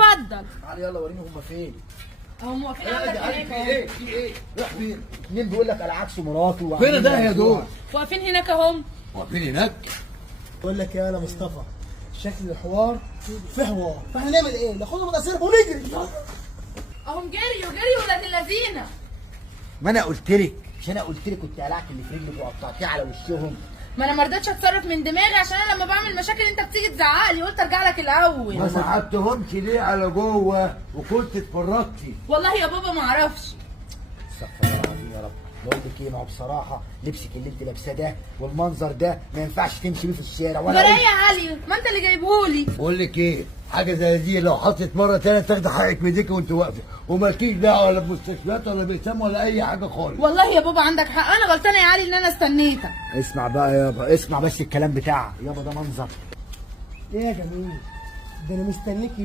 اتفضل. تعالى يلا وريني هما فين. هم واقفين عندك هناك في اهو. ايه في ايه راح فين؟ اتنين بيقول لك على عكس مراته. فين ده يا دول؟ واقفين هناك اهم. واقفين هناك. بقول لك يا مصطفى، شكل الحوار في حوار، فاحنا نعمل ايه؟ ناخدهم من اسيرهم ونجري. اهم جريوا ولاد اللذينه. ما انا قلت لك، مش انا قلت لك كنت قلعت اللي في رجلك وقطعتيه على وشهم. ما انا ما رضيتش اتصرف من دماغي عشان انا لما بعمل مشاكل انت بتيجي تزعق لي، قلت ارجع لك الاول. ما سحبتهمش ليه على جوه وكنت اتفرجتي؟ والله يا بابا ما اعرفش. استغفر الله العظيم يا رب. بقول لك ايه، ما هو بصراحه لبسك اللي انت لابساه ده والمنظر ده ما ينفعش تمشي بيه في الشارع ولا جرى يا علي، ما انت اللي جايبهولي. بقول لك ايه، حاجه زي دي لو حصلت مره تانية تاخدي حقك من ايديك وانت واقفه، ومالكيش دعوه ولا بمستشفيات ولا بإقسام ولا اي حاجه خالص. والله يا بابا عندك حق، انا غلطانه يا علي ان انا استنيتك. اسمع بقى يابا، اسمع بس الكلام بتاعك يابا، ده منظر. ايه يا جميل؟ ده انا مستنيكي